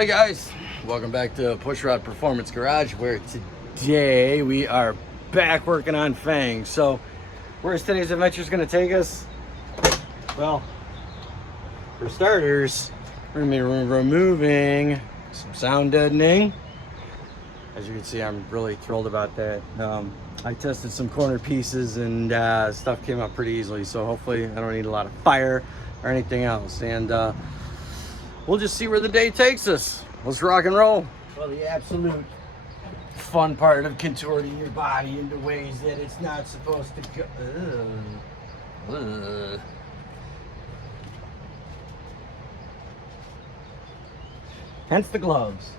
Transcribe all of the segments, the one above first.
Hey guys, welcome back to Pushrod Performance Garage, where today we are back working on Fanged. So where's today's adventure going to take us? Well, for starters, we're going to be removing some sound deadening. As you can see, I'm really thrilled about that. I tested some corner pieces and stuff came out pretty easily, so hopefully I don't need a lot of fire or anything else. And we'll just see where the day takes us. Let's rock and roll. Well, the absolute fun part of contorting your body into ways that it's not supposed to go. Hence the gloves.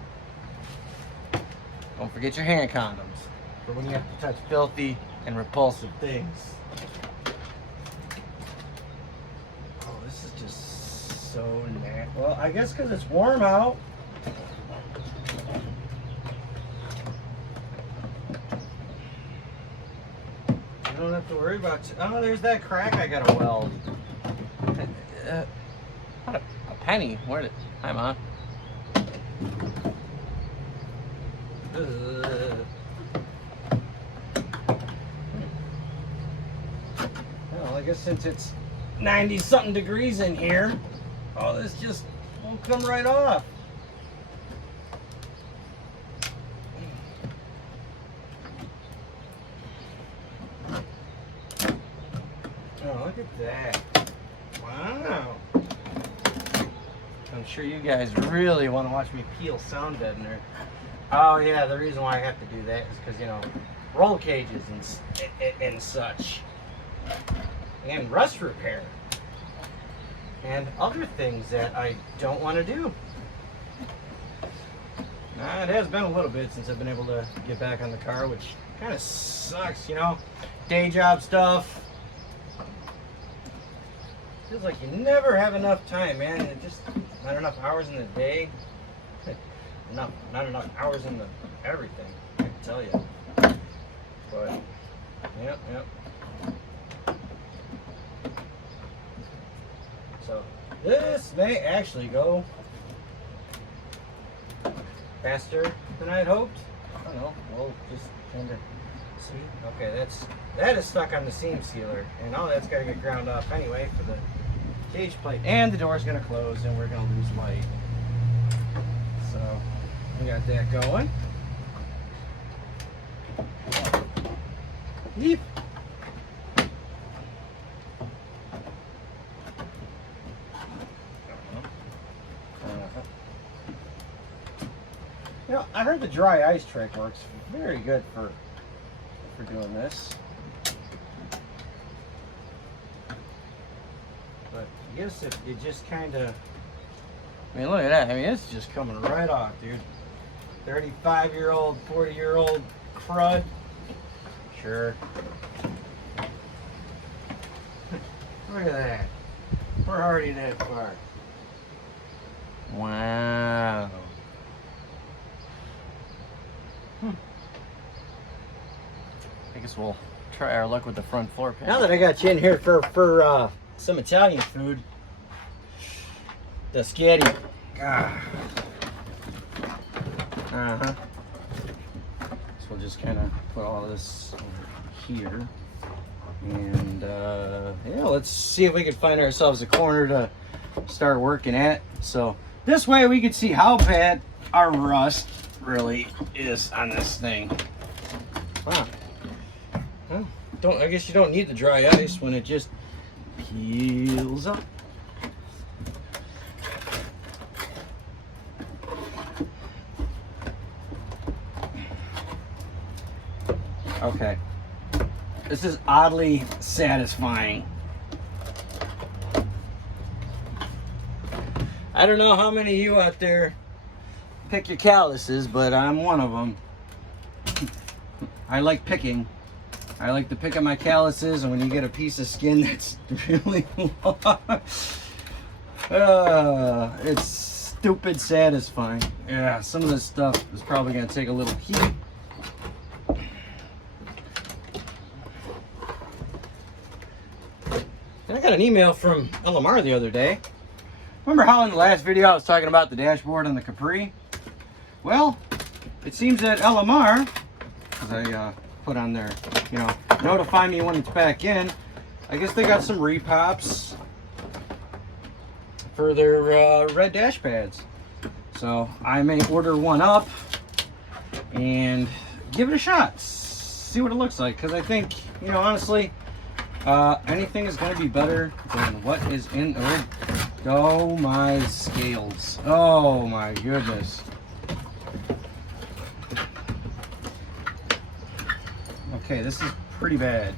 Don't forget your hand condoms for when you have to touch filthy and repulsive things. Oh, this is just so nasty. Well, I guess because it's warm out. You don't have to worry about. Oh, there's that crack I gotta weld. What a penny. Where did? Hi, Mom. Well, I guess since it's 90-something degrees in here, all this just won't come right off. Oh, look at that. Wow. I'm sure you guys really want to watch me peel sound deadener. Oh yeah, the reason why I have to do that is because, you know, roll cages and such. And rust repair. And other things that I don't want to do. It has been a little bit since I've been able to get back on the car, which kind of sucks, you know. Day job stuff. Feels like you never have enough time, man. It just not enough hours in the day. Not enough hours in the everything, I can tell you. But yep. So this may actually go faster than I'd hoped. I don't know. We'll just kind of see. Okay, that is stuck on the seam sealer, and all that's got to get ground off anyway for the cage plate. And the door's going to close, and we're going to lose light. So we got that going. Yeep. You know, I heard the dry ice trick works very good for doing this. But I guess if you just kind of, I mean, look at that. I mean, it's just coming right off, dude. 35-year-old, 40-year-old crud. Sure. Look at that. We're already that far. Wow. I guess we'll try our luck with the front floor panel. Now that I got you in here for some Italian food, the spaghetti. So we'll just kind of put all this over here, and yeah, let's see if we can find ourselves a corner to start working at. So this way we can see how bad our rust really is on this thing. Wow. Well, I guess you don't need the dry ice when it just peels up. Okay, this is oddly satisfying. I don't know how many of you out there pick your calluses, but I'm one of them. I like picking. I like to pick at my calluses, and when you get a piece of skin that's really long, it's stupid satisfying. Yeah, some of this stuff is probably going to take a little heat. And I got an email from LMR the other day. Remember how in the last video I was talking about the dashboard on the Capri? Well, it seems that LMR, as I put on there, you know, notify me when it's back in. I guess they got some repops for their red dash pads. So I may order one up and give it a shot. See what it looks like. Because I think, you know, honestly, anything is going to be better than what is in there. Oh my scales. Oh my goodness. Okay, this is pretty bad.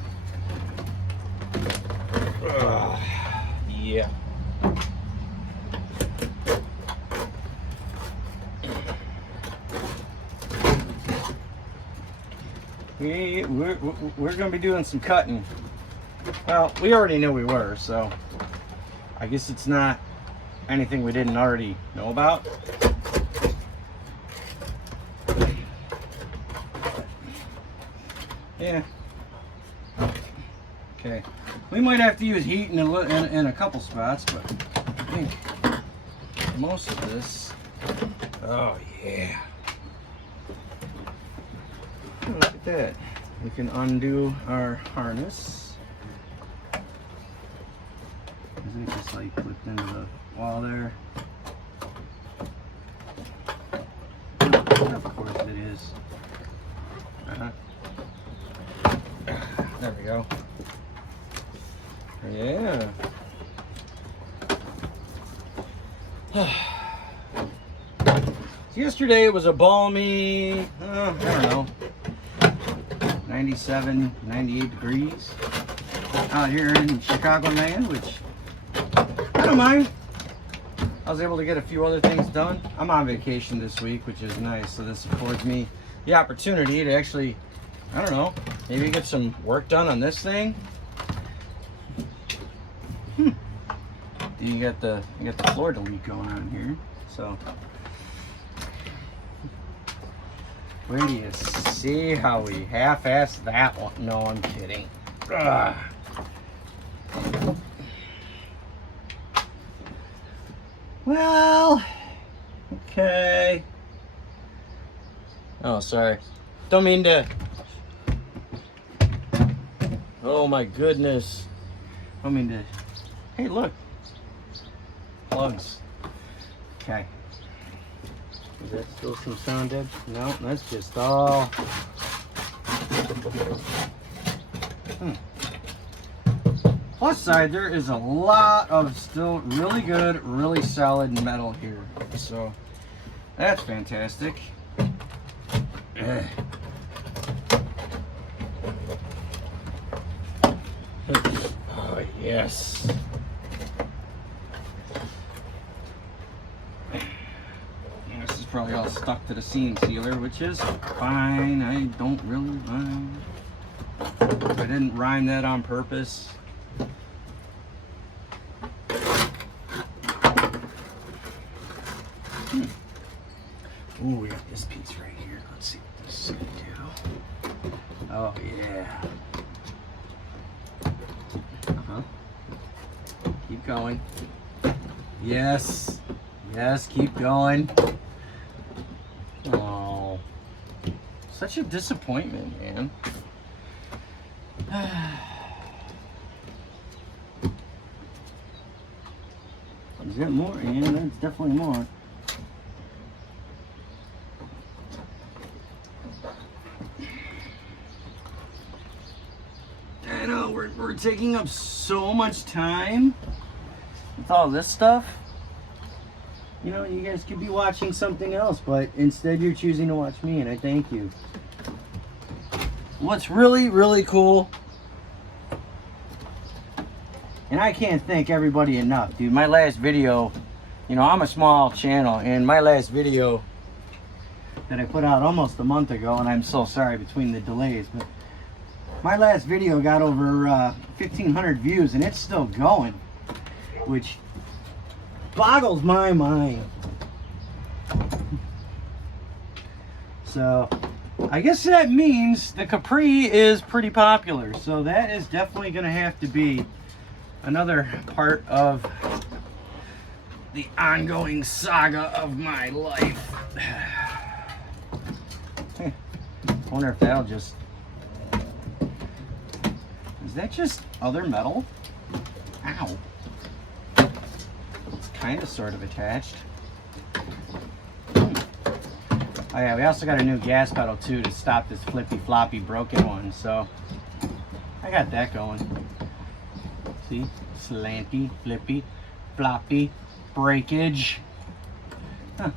Yeah. We're going to be doing some cutting. Well, we already knew we were, so I guess it's not anything we didn't already know about. Yeah. Okay. We might have to use heat in a couple spots, but I think most of this. Oh yeah. Look at that. We can undo our harness. Isn't it just like clipped into the wall there? Of course it is. There we go. Yeah. Yesterday it was a balmy, I don't know, 97, 98 degrees out here in Chicagoland, which I don't mind. I was able to get a few other things done. I'm on vacation this week, which is nice. So this affords me the opportunity to actually, I don't know, maybe get some work done on this thing. You got the floor delete going on here. So where do you see how we half-assed that one? No, I'm kidding. Ugh. Well, okay. Oh, sorry. Don't mean to. Oh my goodness. Don't mean to. Hey, look. Plugs. Okay. Is that still some sound dead? No, that's just all. Plus side, there is a lot of still really good, really solid metal here. So that's fantastic. Oh, yes. This is probably all stuck to the seam sealer, which is fine. I don't really mind. I didn't rhyme that on purpose. Ooh, we got this piece right here. Let's see what this is gonna do. Oh yeah. Keep going. Yes. Yes, keep going. Oh. Such a disappointment, man. Is there more? Yeah, there's definitely more. I know, we're taking up so much time with all this stuff. You know, you guys could be watching something else, but instead you're choosing to watch me, and I thank you. What's really, really cool, and I can't thank everybody enough, dude. My last video, you know, I'm a small channel, and my last video that I put out almost a month ago, and I'm so sorry between the delays, but my last video got over 1,500 views, and it's still going, which boggles my mind. So I guess that means the Capri is pretty popular, so that is definitely going to have to be another part of the ongoing saga of my life. I wonder if that'll just... Is that just other metal? Ow. It's kind of sort of attached. Oh yeah, we also got a new gas pedal too to stop this flippy floppy broken one, so I got that going. See? Slanty, flippy, floppy, breakage. Huh.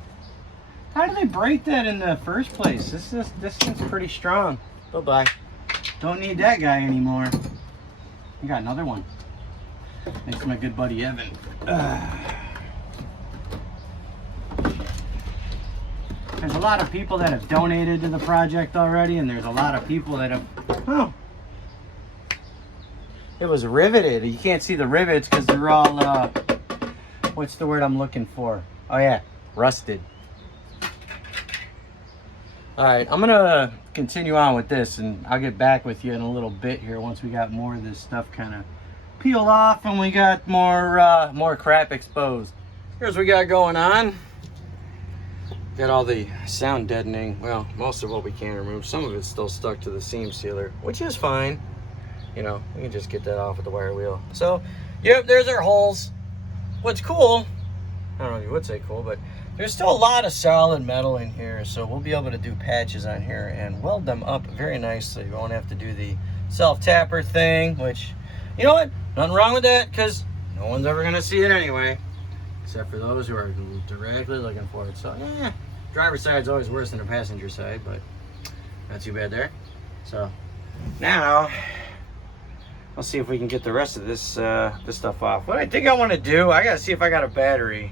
How do they break that in the first place? This thing's pretty strong. Bye-bye. Don't need that guy anymore. I got another one. Thanks to my good buddy Evan. There's a lot of people that have donated to the project already, and there's a lot of people that have... Oh. It was riveted. You can't see the rivets because they're all... what's the word I'm looking for? Oh yeah, rusted. Alright, I'm going to continue on with this, and I'll get back with you in a little bit here once we got more of this stuff kind of peeled off and we got more crap exposed. Here's what we got going on. Got all the sound deadening. Well, most of what we can remove. Some of it's still stuck to the seam sealer, which is fine. You know, we can just get that off with the wire wheel. So, yep, there's our holes. What's cool, I don't know if you would say cool, but there's still a lot of solid metal in here, so we'll be able to do patches on here and weld them up very nicely. We won't have to do the self-tapper thing, which, you know what, nothing wrong with that, because no one's ever going to see it anyway, except for those who are directly looking for it. So, yeah, driver's side's always worse than the passenger side, but not too bad there. So, now... let's see if we can get the rest of this this stuff off. What I think I want to do, I gotta see if I got a battery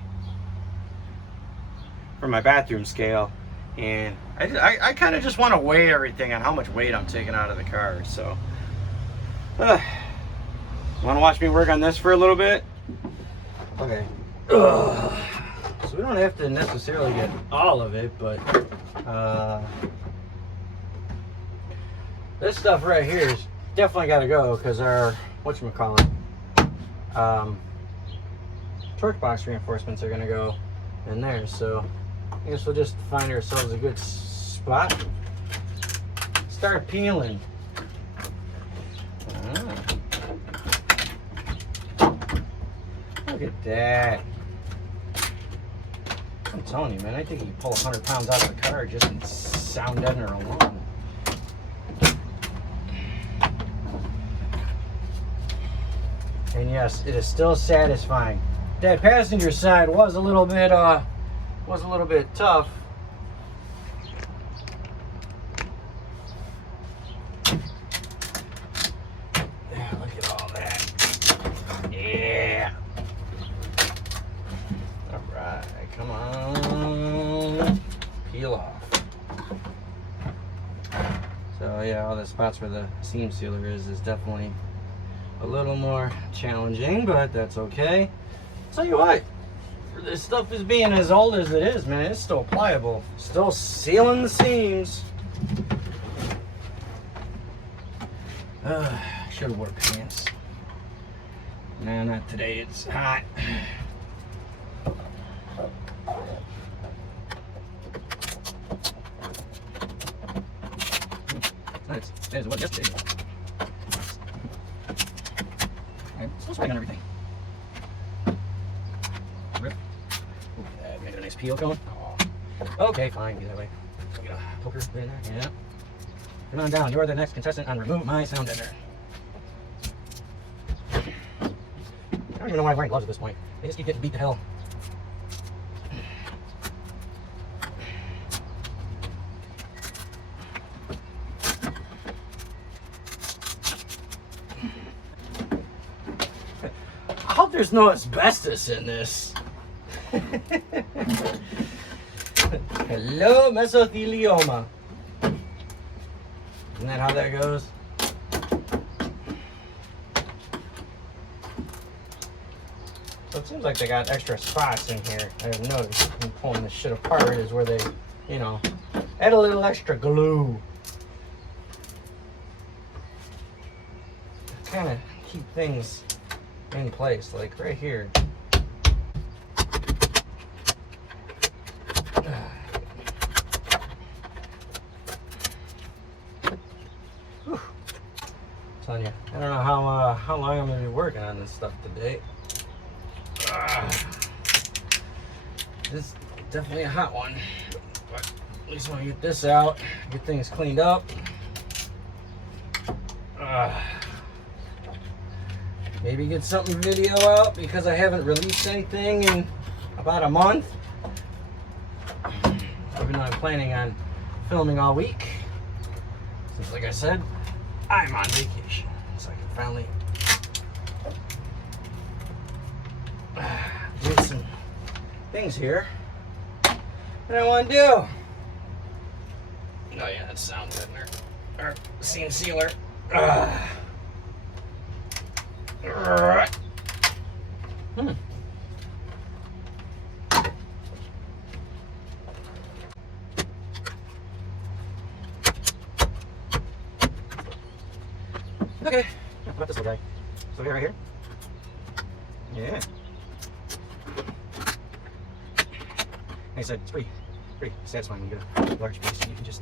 for my bathroom scale, and I kind of just want to weigh everything on how much weight I'm taking out of the car. So, want to watch me work on this for a little bit? Okay. So we don't have to necessarily get all of it, but this stuff right here is definitely got to go because our whatchamacallit torque box reinforcements are going to go in there. So I guess we'll just find ourselves a good spot, start peeling. Look at that. I'm telling you, man, I think you pull 100 pounds out of the car just in sound deadener alone. And yes, it is still satisfying. That passenger side was a little bit tough. Yeah, look at all that. Yeah. All right, come on, peel off. So yeah, all the spots where the seam sealer is definitely a little more challenging, but that's okay. Tell you what, this stuff is being as old as it is, man, it's still pliable, still sealing the seams. Should have wore pants. Nah, not today, it's hot. Nice. There's what yesterday. Let's spray on everything. Rip. We got a nice peel going. Oh. Okay, fine. Get that way. Get a poker in there. Yeah. Come on down. You're the next contestant on Remove My Sound Deadener. I don't even know why I'm wearing gloves at this point. They just keep getting beat to hell. I hope there's no asbestos in this. Hello, mesothelioma. Isn't that how that goes? So it seems like they got extra spots in here. I have noticed in pulling this shit apart is where they, you know, add a little extra glue. Kind of keep things in place, like right here. telling you, I don't know how long I'm gonna be working on this stuff today. This is definitely a hot one, but at least when I get this out, get things cleaned up. Maybe get something video out because I haven't released anything in about a month. Even though I'm planning on filming all week. Since, like I said, I'm on vacation. So I can finally do some things here that I want to do. Oh yeah, that sounds good. Our seam sealer. Okay, what about this little guy? So right here. Yeah. Like I said, it's pretty satisfying when you get a large piece and you can just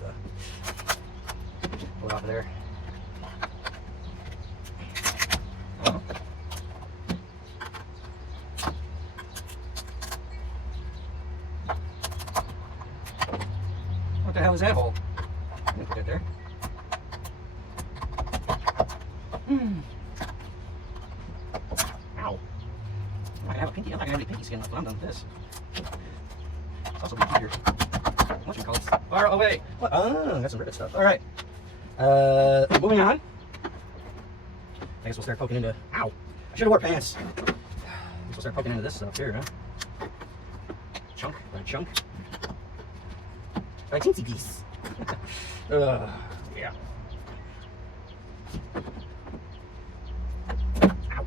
pull it off of there. What the hell is that hole? I'm gonna put that there. Ow. I have a pinky. I'm not gonna have any pinky skin left when I'm done with this. It's also big here. What you call it? Far away. What? Oh, that's some rivet stuff. Alright. Moving on. I guess we'll start poking into. Ow! I should have wore pants. I guess we'll start poking into this stuff here, huh? Chunk by chunk. By teensy piece. Yeah. Ow.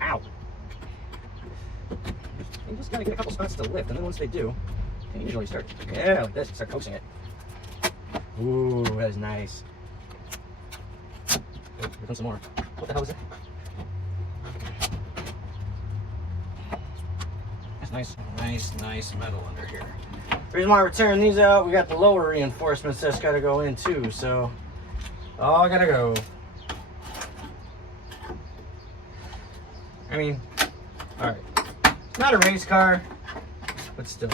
Ow. You just gotta get a couple spots to lift, and then once they do, you usually start, yeah, like this, start coaxing it. Ooh, that is nice. Oh, here comes some more. What the hell is it? That's nice metal under here. The reason why we're tearing these out, we got the lower reinforcements that's got to go in too, so all gotta go. I mean, alright, it's not a race car, but still,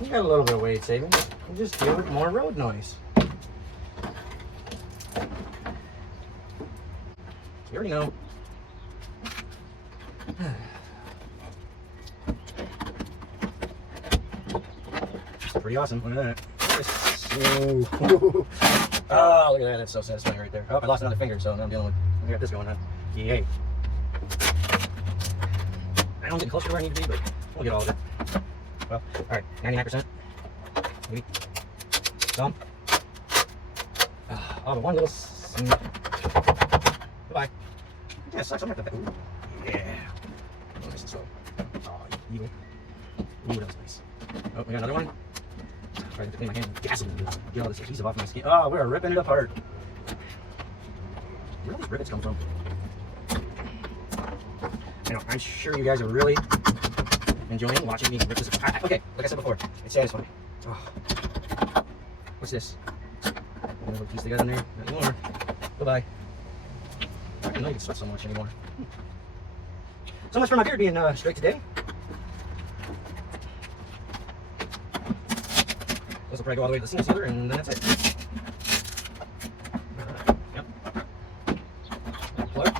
you got a little bit of weight saving. You just deal with more road noise. You already know. Pretty awesome. Look at that. Oh, look at that. That's so satisfying right there. Oh, I lost another finger, so now I'm dealing with. I got this going on. Yay. I don't get closer to where I need to be, but we'll get all of it. Well, alright. 99%. Maybe. Some. Oh, but one little. Goodbye. Yeah, it sucks. I'm gonna have to. Ooh. Yeah. Oh, nice and slow. Oh, evil. Ooh, that was nice. Oh, we got another one. I have to clean my hand with gasoline. Get all this adhesive off my skin. Oh, we're ripping it apart. Where do these rivets come from? I know, I'm sure you guys are really enjoying watching me rip this apart. Okay, like I said before, it's satisfying. Oh. What's this? A little piece they got in there. Not anymore. Goodbye. I didn't know you could sweat so much anymore. So much for my beard being straight today. This will probably go all the way to the seam sealer, and then that's it. Yep. Plug.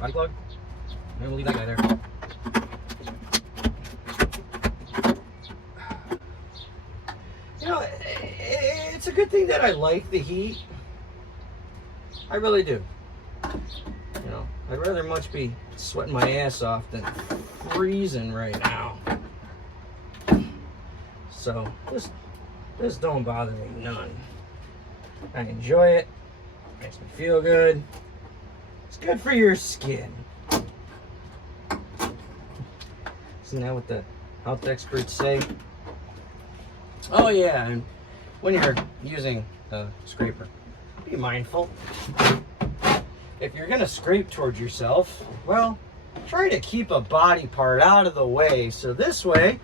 Body plug. And we'll leave that guy there. You know, it's a good thing that I like the heat. I really do. You know, I'd rather much be sweating my ass off than freezing right now. So, this don't bother me none. I enjoy it. Makes me feel good. It's good for your skin. Isn't that what the health experts say? Oh yeah, and when you're using a scraper, be mindful. If you're gonna scrape towards yourself, well, try to keep a body part out of the way, so this way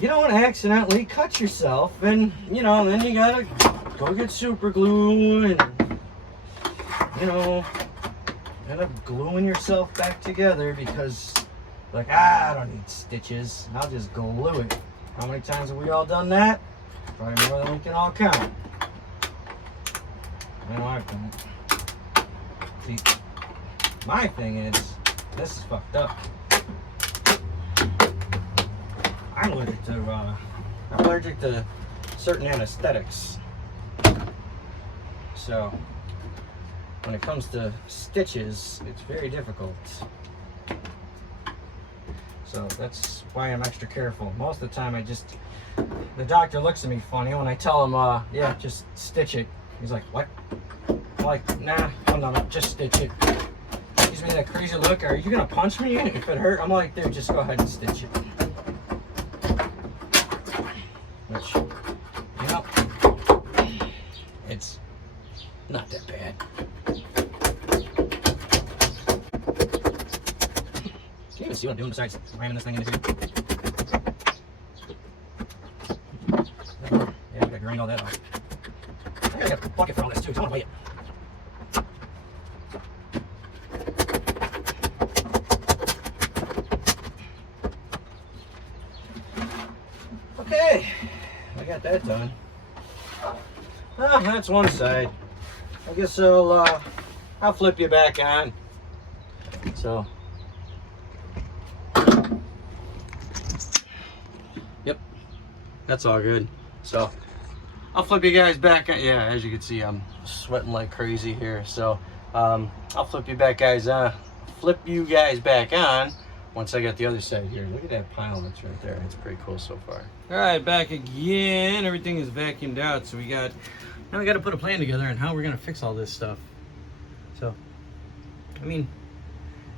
you don't accidentally cut yourself, and you know, then you gotta go get super glue and, you know, end up gluing yourself back together because, like, I don't need stitches. I'll just glue it. How many times have we all done that? Probably more than we can all count. I know I've done it. See, my thing is, this is fucked up. I'm allergic to certain anesthetics. So when it comes to stitches, it's very difficult. So that's why I'm extra careful. Most of the time the doctor looks at me funny when I tell him, yeah, just stitch it. He's like, what? I'm like, nah, no, just stitch it. He gives me that crazy look. Are you gonna punch me if it hurt? I'm like, dude, just go ahead and stitch it. Which, you know, it's not that bad. Can you even see what I'm doing besides ramming this thing into here? Yeah, I gotta grind all that off. I gotta get a bucket for all this too, because I wanna weigh it. Okay, I got that done. That's one side. I guess I'll flip you back on. So, yep, that's all good. So, I'll flip you guys back on. Yeah, as you can see, I'm sweating like crazy here. So, I'll flip you back, guys. Flip you guys back on once I got the other side here. Look at that pile that's right there. It's pretty cool so far. All right, back again. Everything is vacuumed out, so now we got to put a plan together on how we're gonna fix all this stuff. So, I mean,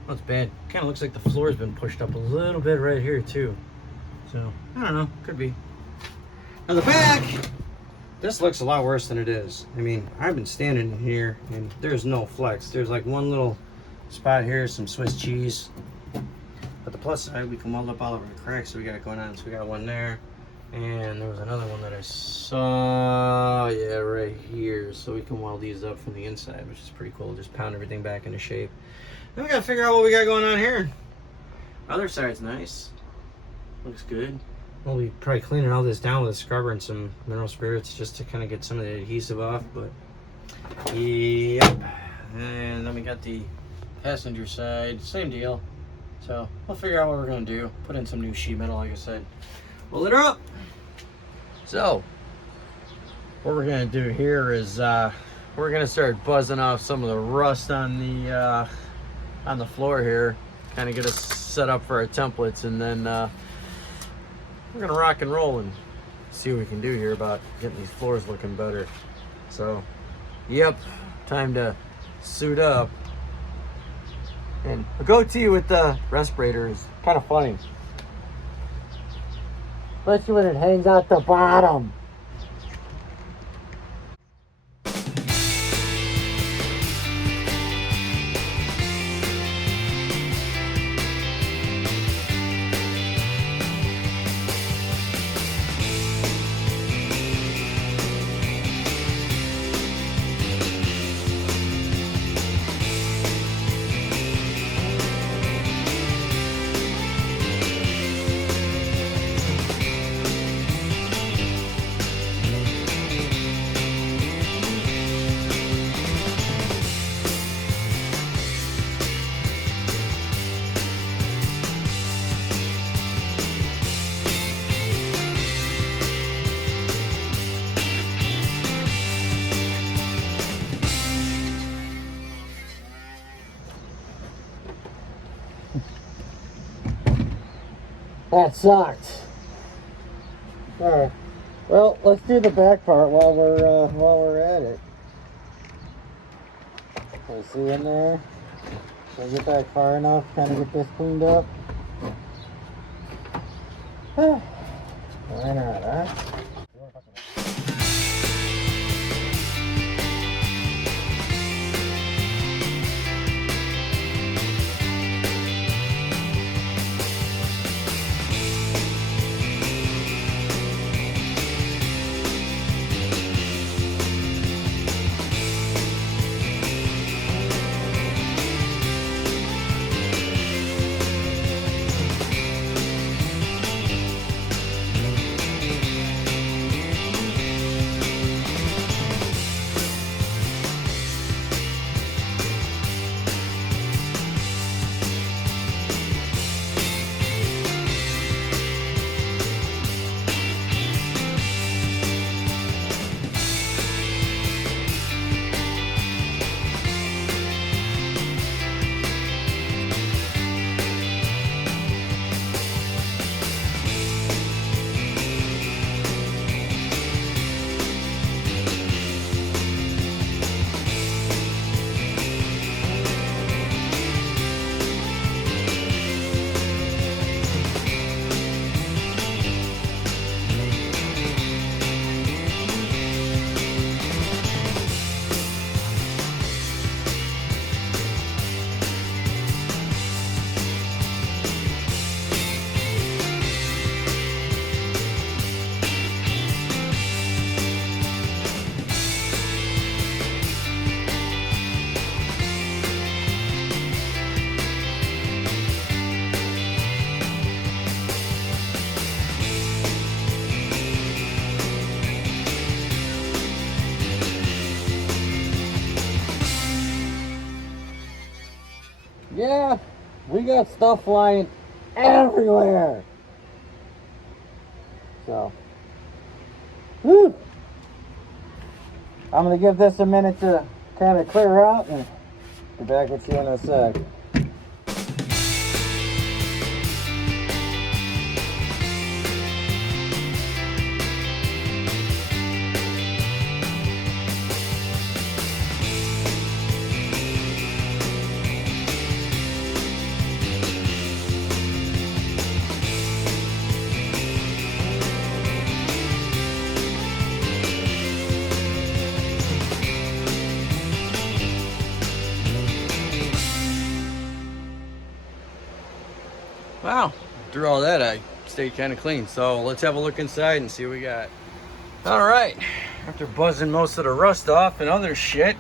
well, it's bad. Kind of looks like the floor's been pushed up a little bit right here too. So, I don't know. Could be. Now the back, this looks a lot worse than it is. I mean, I've been standing in here and there's no flex. There's like one little spot here, some Swiss cheese. But the plus side, we can weld up all over the cracks that we got going on. So we got one there, and there was another one that I saw, yeah, right here. So we can weld these up from the inside, which is pretty cool. Just pound everything back into shape. Then we gotta figure out what we got going on here. Other side's nice, looks good. We'll be probably cleaning all this down with a scrubber and some mineral spirits just to kind of get some of the adhesive off. But yep. And then we got the passenger side, same deal. So we'll figure out what we're gonna do. Put in some new sheet metal, like I said. We'll lit her up. So what we're gonna do here is we're gonna start buzzing off some of the rust on the floor here, kind of get us set up for our templates, and then we're gonna rock and roll and see what we can do here about getting these floors looking better. So, yep, time to suit up. And a goatee with the respirator is kind of funny, especially when it hangs out the bottom. That sucked. All right. Well, let's do the back part while we're at it. So see in there? So get back far enough, kind of get this cleaned up. Why not, huh? yeah, we got stuff flying everywhere. So, whew. I'm gonna give this a minute to kind of clear out and be back with you in a sec. Wow, through all that I stayed kind of clean. So let's have a look inside and see what we got. All right, after buzzing most of the rust off and other shit,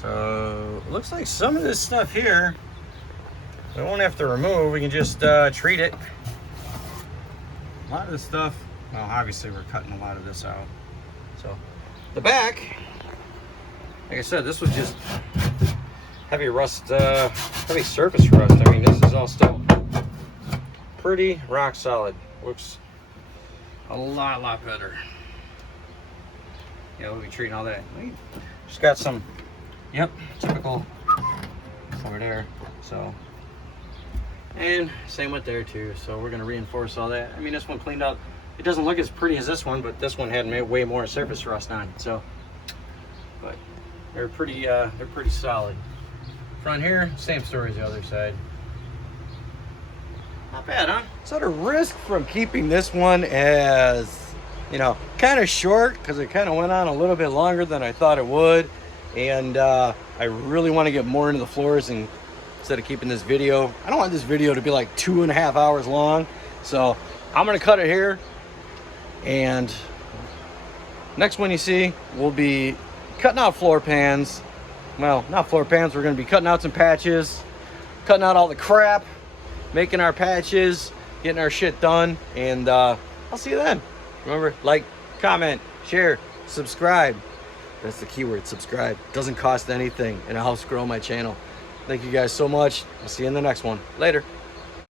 so it looks like some of this stuff here we won't have to remove. We can just treat it. A lot of this stuff, well, obviously we're cutting a lot of this out. So the back, like I said, this was just heavy rust, heavy surface rust. I mean, this is all still pretty rock solid. Looks a lot better. Yeah, we'll be treating all that. We just got some, yep, typical over there. So, and same with there too. So we're gonna reinforce all that. I mean, this one cleaned up. It doesn't look as pretty as this one, but this one had way more surface rust on it. So, but they're pretty solid. Front here, same story as the other side. Not bad, huh? So the risk from keeping this one as, you know, kind of short, because it kind of went on a little bit longer than I thought it would, and I really want to get more into the floors, and instead of keeping this video, I don't want this video to be like 2.5 hours long, so I'm gonna cut it here, and next one you see will be cutting out floor pans. Well, not floor pans, we're gonna be cutting out some patches, cutting out all the crap, making our patches, getting our shit done, and I'll see you then. Remember, like, comment, share, subscribe. That's the keyword, subscribe. Doesn't cost anything, and it helps grow my channel. Thank you guys so much. I'll see you in the next one. Later.